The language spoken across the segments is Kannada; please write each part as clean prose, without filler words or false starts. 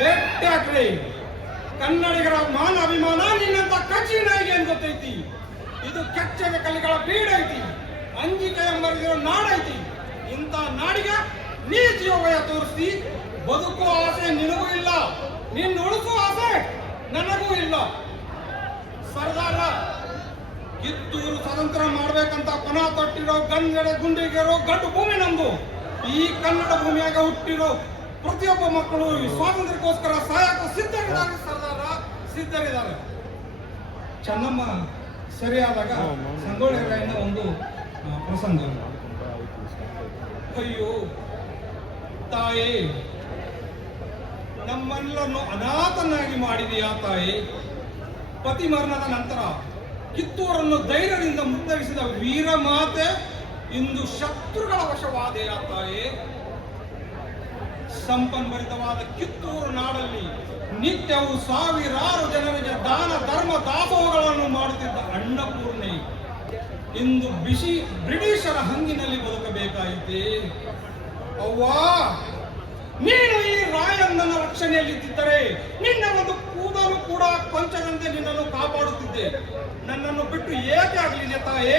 ಬೆಟ್ಟಾಕ್ರಿ. ಕನ್ನಡಿಗರ ಮಾನ ಅಭಿಮಾನ ನಿನ್ನಂತ ಕಚ್ಚಿ ನಾಯಿಗೆ ಏನ್ ಗೊತ್ತೈತಿ? ಇದು ಕೆಚ್ಚದ ಕಲಿಗಳ ಬೀಡೈತಿ, ಅಂಜಿಕೆ ಎಂಬರಿಗಿರೋ ನಾಡೈತಿ. ಇಂಥ ನಾಡಿಗೆ ನೀ ಜೀವಯ ತೋರಿಸಿ ಬದುಕುವ ಆಸೆ ನಿನಗೂ ಇಲ್ಲ, ನಿನ್ನ ಉಳಿಸುವ ಆಸೆ ನನಗೂ ಇಲ್ಲ. ಸರ್ದಾರ, ಕಿತ್ತೂರು ಸ್ವತಂತ್ರ ಮಾಡ್ಬೇಕಂತ ಪಣ ತೊಟ್ಟಿರೋ ಗುಂಡಿಗೆರೋ ಗಡ್ಡು ಭೂಮಿ ನಮ್ದು. ಈ ಕನ್ನಡ ಭೂಮಿಯಾಗ ಹುಟ್ಟಿರೋ ಪ್ರತಿಯೊಬ್ಬ ಮಕ್ಕಳು ಈ ಸ್ವಾತಂತ್ರ್ಯಕ್ಕೋಸ್ಕರ ಸಾಯಕ ಸಿದ್ಧರಿದ್ದಾರೆ. ಸರ್ದಾರ, ಸಿದ್ಧರಿದ್ದಾರೆ. ಚೆನ್ನಮ್ಮ ಸರಿಯಾದಾಗ ಸಂಗೊಳ್ಳಿ ರಾಯಣ್ಣ ಒಂದು ಪ್ರಸಂಗ. ಅಯ್ಯೋ ತಾಯಿ, ನಮ್ಮೆಲ್ಲರನ್ನು ಅನಾಥನಾಗಿ ಮಾಡಿದೆಯಾ ತಾಯಿ. ಪತಿ ಮರಣದ ನಂತರ ಕಿತ್ತೂರನ್ನು ಧೈರ್ಯದಿಂದ ಮುನ್ನಡೆಸಿದ ವೀರಮಾತೆ ಇಂದು ಶತ್ರುಗಳ ವಶವಾದೆಯಾ ತಾಯಿ. ಸಂಪನ್ಭರಿತವಾದ ಕಿತ್ತೂರು ನಾಡಲ್ಲಿ ನಿತ್ಯವೂ ಸಾವಿರಾರು ಜನರಿಗೆ ದಾನ ಧರ್ಮ ದಾಸೋಹಗಳನ್ನು ಮಾಡುತ್ತಿದ್ದ ಅನ್ನಪೂರ್ಣಿ ಇಂದು ಬ್ರಿಟಿಷರ ಹಂಗಿನಲ್ಲಿ ಬದುಕಬೇಕಾಯಿತೆ. ಅವ್ವಾ, ನೀನು ಈ ರಾಯಣ್ಣನ ರಕ್ಷಣೆಯಲ್ಲಿದ್ದರೆ ನಿನ್ನ ಒಂದು ಕೂದಲು ಕೂಡ ಕೊಂಚದಂತೆ ನಿನ್ನನ್ನು ಕಾಪಾಡುತ್ತಿದ್ದೆ. ನನ್ನನ್ನು ಬಿಟ್ಟು ಏಕೆ ಆಗಲಿದೆ ತಾಯೇ?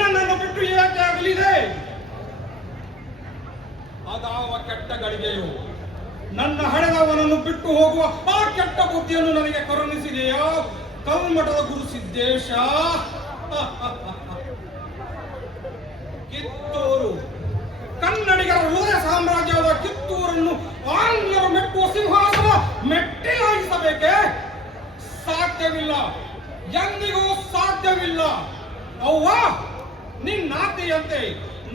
ನನ್ನನ್ನು ಬಿಟ್ಟು ಏಕೆ ಆಗಲಿದೆ? ಅದಾವ ಕೆಟ್ಟ ಗಳಿಗೆಯು ನನ್ನ ಹಡೆದವನನ್ನು ಬಿಟ್ಟು ಹೋಗುವ ಆ ಕೆಟ್ಟ ಬುದ್ಧಿಯನ್ನು ನನಗೆ ಕರುಣಿಸಿದೆಯೋ ಕಲ್ಮಠದ ಗುರು ಸಿದ್ದೇಶ. ಕಿತ್ತೂರು, ಕನ್ನಡಿಗರ ಹೃದಯ ಸಾಮ್ರಾಜ್ಯದ ಕಿತ್ತೂರನ್ನು ಆಂಗ್ಲರು ಮೆಟ್ಟುವ ಸಿಂಹಾಸನ ಮೆಟ್ಟಿಲಾಗಿಸಬೇಕೆ? ಸಾಧ್ಯವಿಲ್ಲ, ಎಂದಿಗೂ ಸಾಧ್ಯವಿಲ್ಲ. ಅವ್ವ, ನಿನ್ನಾತಿಯಂತೆ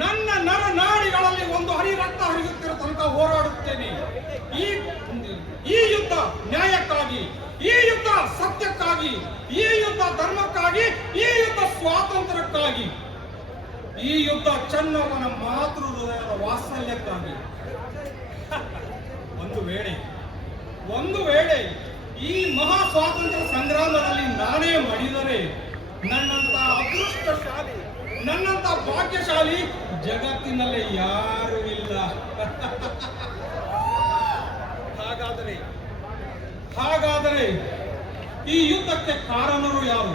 ನನ್ನ ನರನಾಡಿಗಳಲ್ಲಿ ಒಂದು ಹನಿ ರಕ್ತ ಹರಿಯುತ್ತಿರೋ ತನಕ ಹೋರಾಡುತ್ತೇನೆ. ಈ ಯುದ್ಧ ನ್ಯಾಯಕ್ಕಾಗಿ, ಈ ಯುದ್ಧ ಸತ್ಯಕ್ಕಾಗಿ, ಈ ಯುದ್ಧ ಧರ್ಮಕ್ಕಾಗಿ, ಈ ಯುದ್ಧ ಸ್ವಾತಂತ್ರ್ಯಕ್ಕಾಗಿ, ಈ ಯುದ್ಧ ಚೆನ್ನಮ್ಮನ ಮಾತೃ ಹೃದಯದ ವಾತ್ಸಲ್ಯಕ್ಕಾಗಿ. ಒಂದು ವೇಳೆ ಈ ಮಹಾ ಸ್ವಾತಂತ್ರ್ಯ ಸಂಗ್ರಾಮದಲ್ಲಿ ನಾನೇ ಮಡಿದರೆ ನನ್ನಂತ ಅದೃಷ್ಟಶಾಲಿ, ನನ್ನಂತ ಭಾಗ್ಯಶಾಲಿ ಜಗತ್ತಿನಲ್ಲಿ ಯಾರೂ ಇಲ್ಲ. ಹಾಗಾದರೆ ಈ ಯುದ್ಧಕ್ಕೆ ಕಾರಣರು ಯಾರು?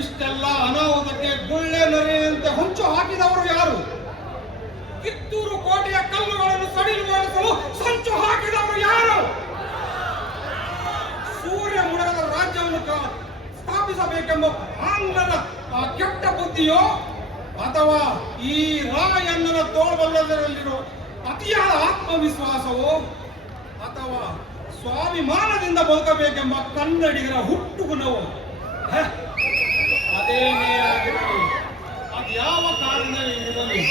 ಇಷ್ಟೆಲ್ಲ ಅನಾಹುತಕ್ಕೆ ಗುಳ್ಳೆ ನರಿಯಂತೆ ಹೊಂಚು ಹಾಕಿದವರು ಯಾರು? ಕಿತ್ತೂರು ಕೋಟೆಯ ಕಲ್ಲುಗಳನ್ನು ಸಡಿಲುಗೊಳಿಸಲು ಸಂಚು ಹಾಕಿದವರು ಯಾರು? ಸೂರ್ಯ ಮುಳುಗದ ರಾಜ್ಯವನ್ನು ಸ್ಥಾಪಿಸಬೇಕೆಂಬ ಆಂಗ್ಲರ ಆ ಕೆಟ್ಟ ಬುದ್ಧಿಯೋ, ಅಥವಾ ಈ ರಾಯಣ್ಣನ ತೋಳ್ಬಲ್ಲದರಲ್ಲಿರೋ ಅತಿಯಾದ ಆತ್ಮವಿಶ್ವಾಸವೋ, ಅಥವಾ ಸ್ವಾಭಿಮಾನದಿಂದ ಬದುಕಬೇಕೆಂಬ ಕನ್ನಡಿಗರ ಹುಟ್ಟು ಗುಣವೋ? ಅದೇನೇ ಆಗಿರಲಿ, ಅದ್ಯಾವ ಕಾರಣವಿರಲಿ,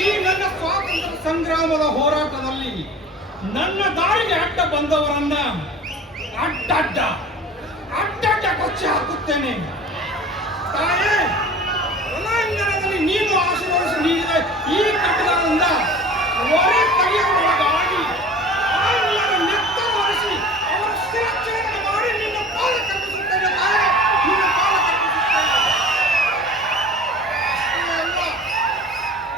ಈ ನನ್ನ ಸ್ವಾತಂತ್ರ್ಯ ಸಂಗ್ರಾಮದ ಹೋರಾಟದಲ್ಲಿ ನನ್ನ ದಾರಿಗೆ ಅಡ್ಡ ಬಂದವರನ್ನ ಅಡ್ಡಡ್ಡ ಕೊಚ್ಚಿ ಹಾಕುತ್ತೇನೆ. ತಾಯೇ, ರಣಾಂಗಣದಲ್ಲಿ ನೀನು ಆಶೀರ್ವದಿಸಿ ನೀಡಿದ ಈ ಕಟ್ಟಡದಿಂದ ಹೊರೆ ತೆಗೆಯುವುದೊಳಗಾಗಿ ಆಂಗ್ಲರ ನೆತ್ತರಿಸಿ ಅವರ ಶಿರಚ್ಛೇದನ ಮಾಡಿ ನಿನ್ನ ಪಾದ ಕಲ್ಪಿಸುತ್ತೇನೆ. ತಾಯೇ, ನಿನ್ನ ಪಾದ ಕಲ್ಪಿಸುತ್ತೇನೆ. ಅಷ್ಟೇ ಅಲ್ಲ,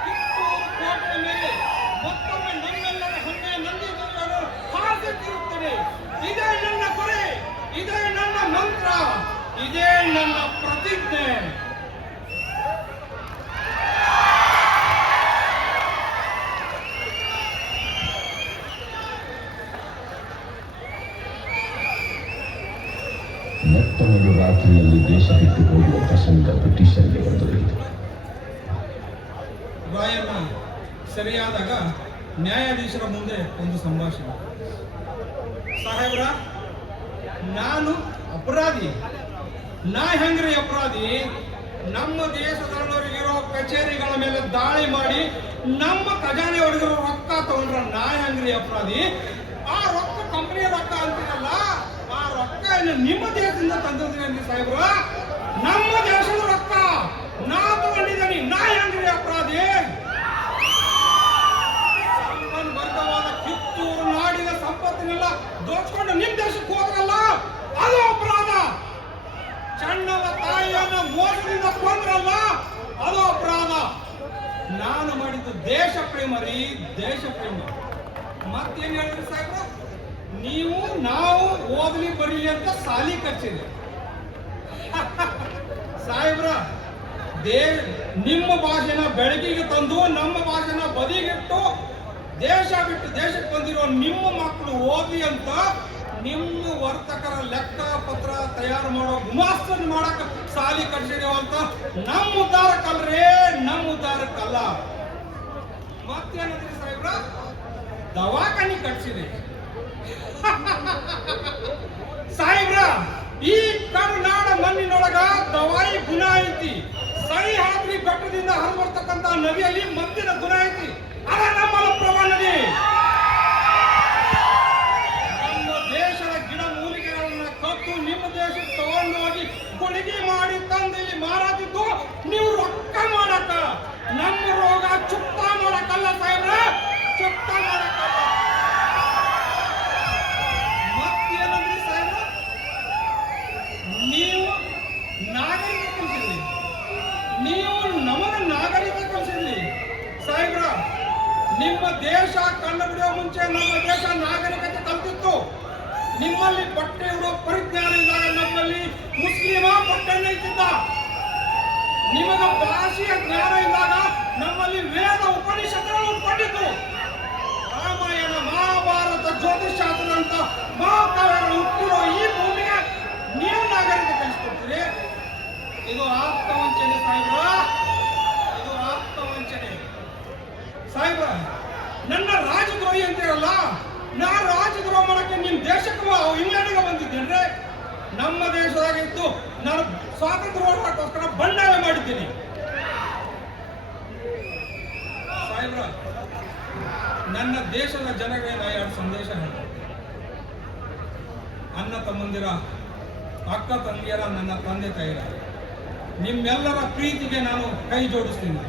ಕಿತ್ತೂರು ಕೋಟೆಯ ಮೇಲೆ ಮತ್ತೊಮ್ಮೆ ನಮ್ಮೆಲ್ಲರ ಹೆಮ್ಮೆಯ ನಂದಿಗಳನ್ನು ಹಾರಿಸುತ್ತಿರುತ್ತೇನೆ. ಇದೇ ನನ್ನ ಗುರಿ, ಇದೇ ನನ್ನ ಮಂತ್ರ, ಇದೇ ನನ್ನ ಪ್ರತಿಜ್ಞೆ. ಮತ್ತೊಂದು ರಾತ್ರಿಯಲ್ಲಿ ದೇಶ ಬಿಟ್ಟು ಹೋಗುವ ಪ್ರಸಂಗ ಬ್ರಿಟಿಷರಿಗೆ ಬಂದೊದಗಿತು. ರಾಯಣ್ಣ ಸರಿಯಾದಾಗ ನ್ಯಾಯಾಧೀಶರ ಮುಂದೆ ಒಂದು ಸಂಭಾಷಣೆ. ಸಾಹೇಬ್ರ, ನಾನು ಅಪರಾಧಿ. ನಾ ಹೆಂಗ್ರಿ ಅಪರಾಧಿ? ನಮ್ಮ ದೇಶದಲ್ಲಿರೋ ಕಚೇರಿಗಳ ಮೇಲೆ ದಾಳಿ ಮಾಡಿ ನಮ್ಮ ಖಜಾನೆ ಹೊಡೆದಿರೋ ರೊಕ್ಕ ತಗೊಂಡ್ರ ನಾ ಹೆಂಗ್ರಿ ಅಪರಾಧಿ? ಆ ರೊಕ್ಕ ಕಂಪನಿಯ ರೊಕ್ಕ ಅಂತೀರಲ್ಲ, ಆ ರೊಕ್ಕ ನಿಮ್ಮ ದೇಶದಿಂದ ತಂದಿದ್ದೀನಿ ಸಾಹೇಬ್ರ. ನಮ್ಮ ದೇಶದ ರೊಕ್ಕ ನಾ ತಗೊಂಡಿದ್ದೀನಿ, ನಾ ಹೆಂಗ್ರಿ ಅಪರಾಧಿ? ವರ್ಗವಾದ ಕಿತ್ತೂರು ನಾಡಿನ ಸಂಪತ್ತಿನೆಲ್ಲ ದೋಚ್ಕೊಂಡು ನಿಮ್ ದೇಶಕ್ಕೆ ಹೋದ್ರಲ್ಲ, ಅದು ಅಪರಾಧ. ಚೆನ್ನವ ತಾಯಿಯನ್ನ ಮೋಸದಿಂದ ಕೊಂದ್ರಲ್ಲ, ಅದು ಅಪರಾಧ. ನಾನು ಮಾಡಿದ್ದು ದೇಶ ಪ್ರೇಮ ರೀ, ದೇಶ ಪ್ರೇಮ. ಮತ್ತೇನ್ ಹೇಳಿದ್ರಿ ಸಾಹೇಬ್ರ? ನೀವು ನಾವು ಓದ್ಲಿ ಬರೀಲಿ ಅಂತ ಸಾಲಿ ಕಚ್ಚಿರಿ. ಸಾಹೇಬ್ರ, ನಿಮ್ಮ ಭಾಷೆನ ಬೆಳಕಿಗೆ ತಂದು ನಮ್ಮ ಭಾಷೆನ ಬದಿಗಿಟ್ಟು ದೇಶ ಬಿಟ್ಟು ದೇಶಕ್ಕೆ ಬಂದಿರೋ ನಿಮ್ಮ ಮಕ್ಕಳು ಓದಿ ಅಂತ ನಿಮ್ಮ ವರ್ತಕರ ಲೆಕ್ಕ ಪತ್ರ ತಯಾರು ಮಾಡೋ ಗುಮಾಸ್ತನ್ ಮಾಡಕ್ ಸಾಲಿ ಕಟ್ಸಿದೀವ ಅಂತ ನಮ್ಮ ಉದ್ಧಾರಕ್ಕಲ್ರೇ, ನಮ್ಮ ಉದ್ಧಾರಕ್ಕಲ್ಲ. ಮತ್ತೇನಂದ್ರಿ ಸಾಹೇಬ್ರ? ದವಾಖಾನಿ ಕಟ್ಸಿದೆ. ಸಾಹೇಬ್ರ, ಈ ಕರುನಾಡ ಮಣ್ಣಿನೊಳಗ ದವಾಯಿ ಗುಣ ಐತಿ. ಸಹ್ಯಾದ್ರಿ ಬೆಟ್ಟದಿಂದ ಹರಿಬರ್ತಕ್ಕಂತ ನದಿಯಲ್ಲಿ ಮದ್ದಿನ ಗುಣ ಐತಿ. ಅದ ನಮ್ಮ ಮಲಪ್ರಭಾ ನದಿ. ನಮ್ಮ ದೇಶದ ಗಿಡ ಮೂಲಿಕೆಗಳನ್ನ ಕತ್ತು ನಿಮ್ಮ ದೇಶಕ್ಕೆ ತಗೊಂಡು ಹೋಗಿ ಗುಳಿಗೆ ಮಾಡಿ ತಂದು ಇಲ್ಲಿ ಮಾರಾತಿದ್ದು ನೀವು ರೊಕ್ಕ ಮಾಡಕ, ನಮ್ಮ ರೋಗ ಚುಕ್ತ ಮಾಡಕ್ಕಲ್ಲ ಸಾಹೇಬ್ರ, ಚುಕ್ತ ಮಾಡಕ್ಕಲ್ಲ. ಮತ್ತೇನಂದ್ರಿ ಸಾಹೇಬ್ರ? ನೀವು ನಾಗರಿಕ ಕಲಿಸಿದ್ರಿ, ನೀವು ನಮಗೆ ನಾಗರಿಕ ಕಲಿಸಿದ್ರಿ. ಸಾಹೇಬ್ರ, ನಿಮ್ಮ ದೇಶ ಕಂಡು ಬಿಡುವ ಮುಂಚೆ ನಮ್ಮ ದೇಶ ನಾಗರಿಕತೆ ಕಲ್ತಿತ್ತು. ನಿಮ್ಮಲ್ಲಿ ಬಟ್ಟೆ ಇರುವ ಪರಿಜ್ಞಾನ ಇದ್ದಾಗ ನಮ್ಮಲ್ಲಿ ಮುಸ್ಲಿಮ ಬಟ್ಟೆಯನ್ನು ಇಟ್ಟಿದ್ದ. ನಿಮಗ ಭಾಷೆಯ ಜ್ಞಾನ ಇದ್ದಾಗ ನಮ್ಮಲ್ಲಿ ವೇದ ಉಪನಿಷತ್ತುಗಳು ಉಟ್ಕೊಂಡಿತ್ತು. ರಾಮಾಯಣ, ಮಹಾಭಾರತ, ಜ್ಯೋತಿಷಾಸ್ತ್ರ ಅಂತ ಮಹಾಕಾವ್ಯಗಳು ಹುಟ್ಟಿರೋ ಈ ಭೂಮಿಗೆ ನೀವು ನಾಗರಿಕ ಕಲಿಸ್ಕೊಡ್ತೀರಿ. ಇದು ಆತ್ಮವಂಚನೆ ಸಾಹೇಬ್ರ, ಇದು ಆತ್ಮವಂಚನೆ. ಸಾಹೇಬ್ರ, ನನ್ನ ರಾಜದ್ರೋಹಿ ಅಂತೀರಲ್ಲ, ನಾ ರಾಜದ್ರೋಹ ಮಾಡಕ್ಕೆ ನಿಮ್ ದೇಶಕ್ಕೆ ಇಂಗ್ಲೆಂಡ್ಗೆ ಬಂದಿದ್ದೇನೆ. ನಮ್ಮ ದೇಶದಾಗ ಇದ್ದು ನಾನು ಸ್ವಾತಂತ್ರ್ಯ ಹೋರಾಟಕ್ಕೋಸ್ಕರ ಬಂಡಾಯ ಮಾಡಿದ್ದೀನಿ. ಸಾಹೇಬ್ರ, ನನ್ನ ದೇಶದ ಜನಗಳಿಗೆ ನಾ ಎರಡು ಸಂದೇಶ ಹೇಳ್ತೀನಿ. ಅಣ್ಣ ತಮ್ಮಂದಿರ, ಅಕ್ಕ ತಂಗಿಯರ, ನನ್ನ ತಂದೆ ತಾಯಿರ, ನಿಮ್ಮೆಲ್ಲರ ಪ್ರೀತಿಗೆ ನಾನು ಕೈ ಜೋಡಿಸ್ತೀನಿ.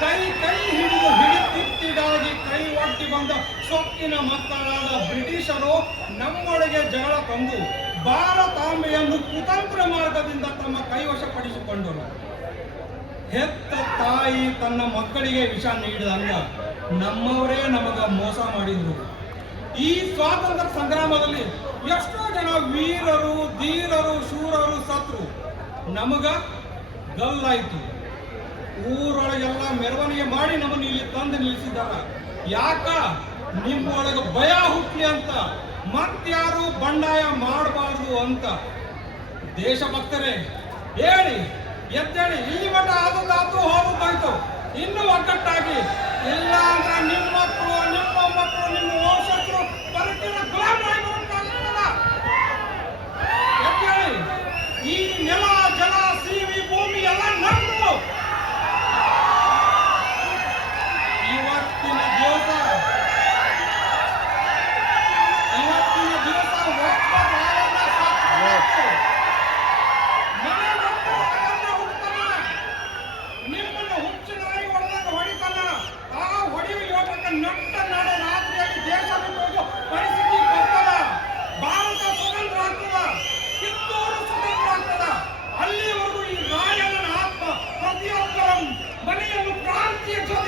ಕೈ ಹಿಡಿದು ಹಿಡಿತಿಟ್ಟಿಗಾಗಿ ಕೈ ಒಟ್ಟಿ ಬಂದ ಸೊಕ್ಕಿನ ಮಕ್ಕಳಾದ ಬ್ರಿಟಿಷರು ನಮ್ಮೊಳಗೆ ಜಗಳ ತಂದು ಭಾರತಾಂಬೆಯನ್ನು ಕುತಂತ್ರ ಮಾರ್ಗದಿಂದ ತಮ್ಮ ಕೈವಶಪಡಿಸಿಕೊಂಡರು. ಹೆತ್ತ ತಾಯಿ ತನ್ನ ಮಕ್ಕಳಿಗೆ ವಿಷ ನೀಡಿದಂಗ ನಮ್ಮವರೇ ನಮಗ ಮೋಸ ಮಾಡಿದ್ರು. ಈ ಸ್ವಾತಂತ್ರ್ಯ ಸಂಗ್ರಾಮದಲ್ಲಿ ಎಷ್ಟೋ ಜನ ವೀರರು, ಧೀರರು, ಶೂರರು ಸತ್ರು. ನಮಗ ಗಲ್ಲಾಯ್ತು. ಊರೊಳಗೆಲ್ಲ ಮೆರವಣಿಗೆ ಮಾಡಿ ನಮ್ಮನ್ನು ಇಲ್ಲಿ ತಂದು ನಿಲ್ಲಿಸಿದಾರ. ಯಾಕ? ನಿಮ್ಮೊಳಗೆ ಭಯ ಹುಟ್ಲಿ ಅಂತ, ಮತ್ಯಾರು ಬಂಡಾಯ ಮಾಡಬಾರ್ದು ಅಂತ. ದೇಶಭಕ್ತರೇ, ಹೇಳಿ, ಎದ್ದೇಳಿ. ಇಲ್ಲಿ ಮಠ ಆದದ್ದಾತು, ಹೋದದ್ದಾಯ್ತು. ಇನ್ನು ಒಗ್ಗಟ್ಟಾಗಿ, ಇಲ್ಲ ಅಂದ್ರೆ ನಿಮ್ಮ ಮಕ್ಕಳು, ನಿಮ್ಮ ಮಕ್ಕಳು, ನಿಮ್ಮ ವಂಶಸ್ಥರು ಬದುಕಿನ ಗುಲಾಮರಾಗಿ ಬದುಕಾಗ್ತದ. ಎದ್ದೇಳಿ. ಈ ನೆಲ, ಜಲ, ಸೀವಿ, ಭೂಮಿ ಎಲ್ಲ ನಮ್ದು. ಇವತ್ತಿನ ದಿವಸ ನಿಮ್ಮನ್ನು ಹುಚ್ಚಿನಾಗಿ ಹೊಡೆದಾಗ ಹೊಡಿತಾನ. ಆ ಹೊಡೆಯುವ ಯೋಟಕ್ಕೆ ನಟ್ಟ ನಡೆ ರಾತ್ರಿಯಲ್ಲಿ ದೇಶ ಬಿಟ್ಟು ಹೋಗೋ ಪರಿಸ್ಥಿತಿ ಬರ್ತದ. ಭಾರತ ಸ್ವತಂತ್ರ ಆಗ್ತದ, ಕಿತ್ತೂರು ಸ್ವತಂತ್ರ ಆಗ್ತದ. ಅಲ್ಲಿವರೆಗೂ ಈ ರಾಯಣ್ಣನ ಆತ್ಮ ಪ್ರತಿಯೊಬ್ಬರ ಮನೆಯನ್ನು ಕ್ರಾಂತಿಯ ಜೊತೆ